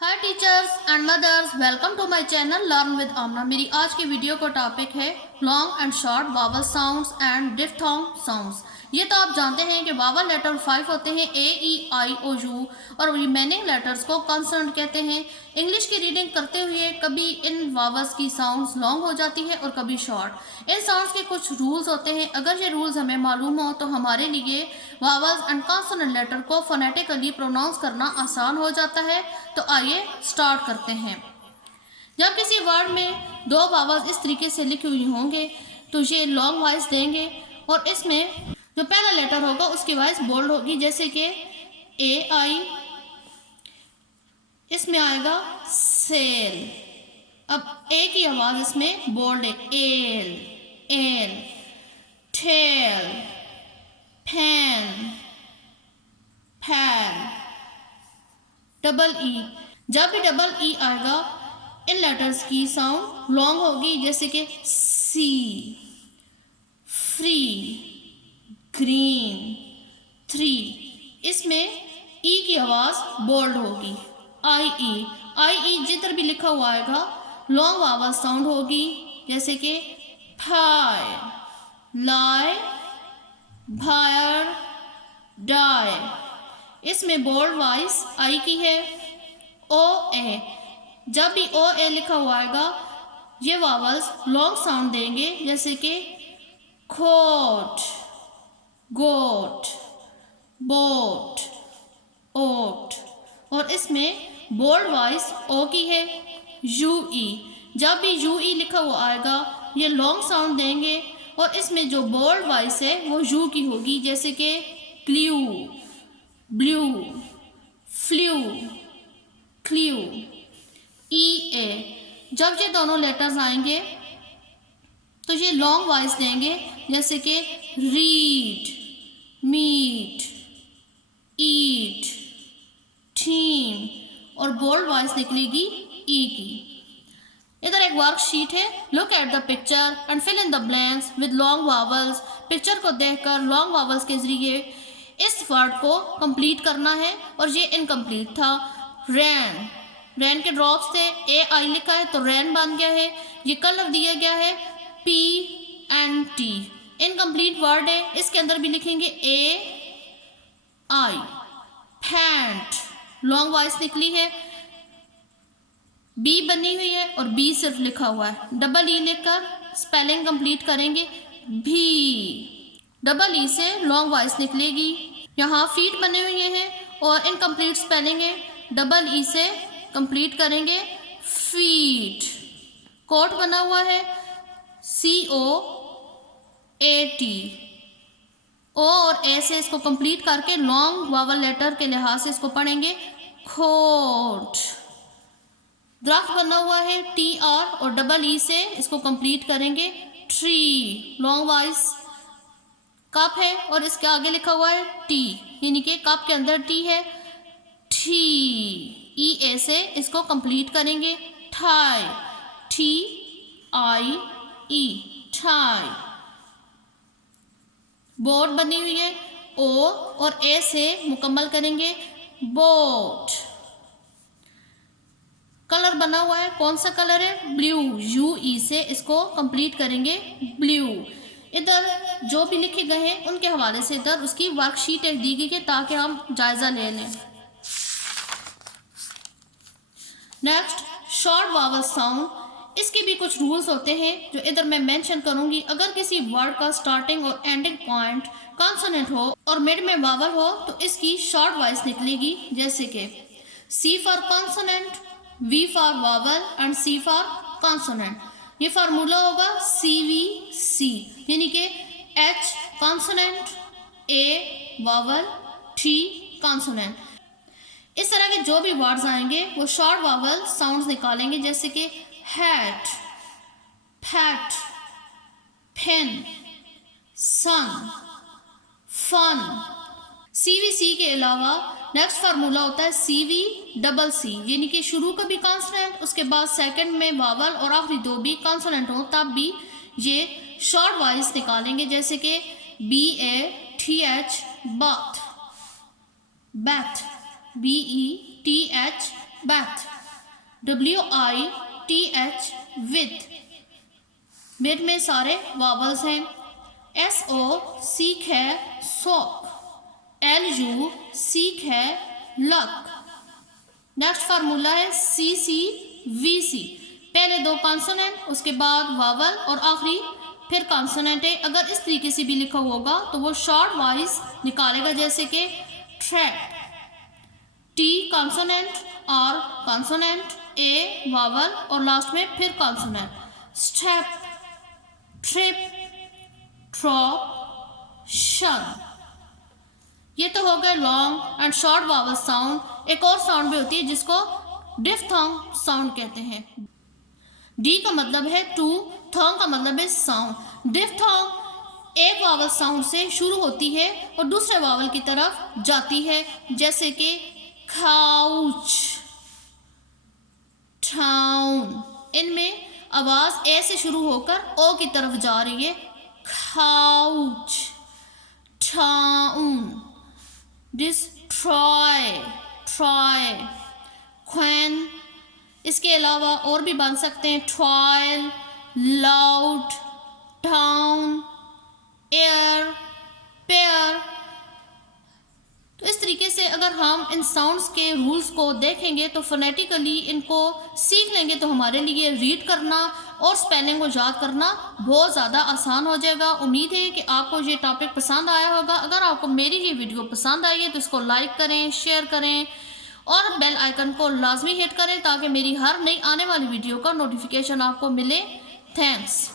Hi teachers and mothers, welcome to my channel learn with Amna. मेरी आज की video का टॉपिक है long and short vowel sounds and diphthong sounds. ये तो आप जानते हैं कि वावल लेटर 5 होते हैं, ए ई आई ओ यू, और रिमेनिंग लेटर्स को कॉन्सोनेंट कहते हैं। इंग्लिश की रीडिंग करते हुए कभी इन वावल्स की साउंड्स लॉन्ग हो जाती है और कभी शॉर्ट। इन साउंड्स के कुछ रूल्स होते हैं। अगर ये रूल्स हमें मालूम हो तो हमारे लिए वावल्स एंड कॉन्सोनेंट लेटर को फोनेटिकली प्रोनाउंस करना आसान हो जाता है। तो आइए स्टार्ट करते हैं। जब किसी वर्ड में दो वावल्स इस तरीके से लिखी हुई होंगे तो ये लॉन्ग वॉइस देंगे, और इसमें जो पहला लेटर होगा उसकी वॉइस बोल्ड होगी, जैसे कि ए आई, इसमें आएगा सेल। अब ए की आवाज इसमें बोल्ड है, L L. Tell, fan fan. Double E, जब भी डबल ई आएगा इन लेटर्स की साउंड लॉन्ग होगी, जैसे कि सी, फ्री, ग्रीन, थ्री। इसमें ई की आवाज बोल्ड होगी। आई ई जिधर भी लिखा हुआ आएगा लॉन्ग आवाज साउंड होगी, जैसे कि फायर, लाई, फायर, डाई। इसमें बोल्ड वॉइस आई की है। ओ ए, जब भी ओ ए लिखा हुआ आएगा ये वावल्स लॉन्ग साउंड देंगे, जैसे कि कोट, गोट, बोट, ओट। और इसमें बोल्ड वॉइस ओ की है। यू ई, जब भी यू ई लिखा हुआ आएगा ये लॉन्ग साउंड देंगे, और इसमें जो बोल्ड वॉइस है वो यू की होगी, जैसे कि क्ल्यू, ब्लू, फ्लू, क्ल्यू। ई ए, जब ये दोनों लेटर्स आएंगे तो ये लॉन्ग वॉइस देंगे, जैसे कि रीड, मीट, ईट, टीम, और बोल्ड वॉइस निकलेगी ई की। इधर एक वर्कशीट है। Look at the picture and fill in the blanks with long vowels. Picture को देखकर लॉन्ग वावल्स के जरिए इस वर्ड को कंप्लीट करना है, और ये इनकम्प्लीट था। रैन, रैन के ड्रॉप्स थे, ए आई लिखा है तो रैन बन गया है। ये कलर दिया गया है P and T, incomplete word है, इसके अंदर भी लिखेंगे ए आई। पैंट, लॉन्ग वॉइस निकली है, बी बनी हुई है और बी सिर्फ लिखा हुआ है। डबल ई लिखकर स्पेलिंग कंप्लीट करेंगे, भी। डबल ई से लॉन्ग वॉइस निकलेगी। यहाँ फीट बने हुए हैं और इनकम्प्लीट स्पेलिंग है, डबल ई से कंप्लीट करेंगे, फीट। कोट बना हुआ है, सी ओ ए टी। ओ और ए से इसको कंप्लीट करके लॉन्ग वावल लेटर के लिहाज से इसको पढ़ेंगे, कोट। दरख्त बना हुआ है, टी आर, और डबल ई से इसको कंप्लीट करेंगे, ट्री। लॉन्ग वॉइस कप है और इसके आगे लिखा हुआ है टी, यानी कि कप के अंदर टी है, टी। ई ए से इसको कंप्लीट करेंगे, tie, T I E, tie. Boat बनी हुई है, ओ और ए से मुकम्मल करेंगे, बोट। कलर बना हुआ है, कौन सा कलर है, ब्लू, यू ई से इसको कंप्लीट करेंगे, ब्लू। इधर जो भी लिखे गए हैं उनके हवाले से इधर उसकी वर्कशीट एक दी गई है ताकि हम जायजा ले लें। Next, short vowel sound. इसके भी कुछ रूल्स होते हैं जो इधर मैं मेंशन करूंगी। अगर किसी वर्ड का स्टार्टिंग और एंडिंग पॉइंट कॉन्सोनेंट हो और मिड में वावल हो तो इसकी शॉर्ट वॉइस निकलेगी, जैसे कि C for consonant, V for vowel and C for consonant. ये फार्मूला होगा CVC, यानी कि H consonant, A vowel, T consonant. इस तरह के जो भी वर्ड्स आएंगे वो शॉर्ट वावल साउंड्स निकालेंगे, जैसे कि हैट, फैट, पेन, सन, फन। CVC के अलावा नेक्स्ट फार्मूला होता है CVCC, यानी कि शुरू का भी कॉन्सोनेंट, उसके बाद सेकंड में वावल और आखिरी दो भी कॉन्सोनेंट हो तब भी ये शॉर्ट वॉइस निकालेंगे, जैसे कि BATH, bath. bath, BETH, bath, WITH, with, mid में सारे वावल्स हैं। SO सीख है sock, LU सीख है luck। नेक्स्ट फार्मूला है CCVC, पहले दो कॉन्सोनेंट, उसके बाद वावल और आखिरी फिर कॉन्सोनेंट है। अगर इस तरीके से भी लिखा होगा तो वो शॉर्ट वाइज निकालेगा, जैसे कि track, T consonant, R consonant, A vowel और लास्ट में फिर कॉन्सोनेंट। स्टेप, ट्रिप, ड्रॉप, शन। ये तो हो गए long and short vowel sound. एक और साउंड भी होती है जिसको डिफ्थोंग साउंड कहते हैं। डी का मतलब है टू, थोंग का मतलब है साउंड। डिफ्थोंग एक वावल साउंड से शुरू होती है और दूसरे वावल की तरफ जाती है, जैसे कि काउच, टाउन। इनमें आवाज ए से शुरू होकर ओ की तरफ जा रही है। काउच, टाउन, डिस्ट्रॉय, ट्रॉय, क्वेन। इसके अलावा और भी बन सकते हैं trial, loud, town, air, pair. तो इस तरीके से अगर हम इन साउंड्स के रूल्स को देखेंगे तो फोनेटिकली इनको सीख लेंगे तो हमारे लिए रीड करना और स्पेलिंग को याद करना बहुत ज़्यादा आसान हो जाएगा। उम्मीद है कि आपको ये टॉपिक पसंद आया होगा। अगर आपको मेरी ये वीडियो पसंद आई है तो इसको लाइक करें, शेयर करें और बेल आइकन को लाजमी हिट करें ताकि मेरी हर नई आने वाली वीडियो का नोटिफिकेशन आपको मिले। थैंक्स।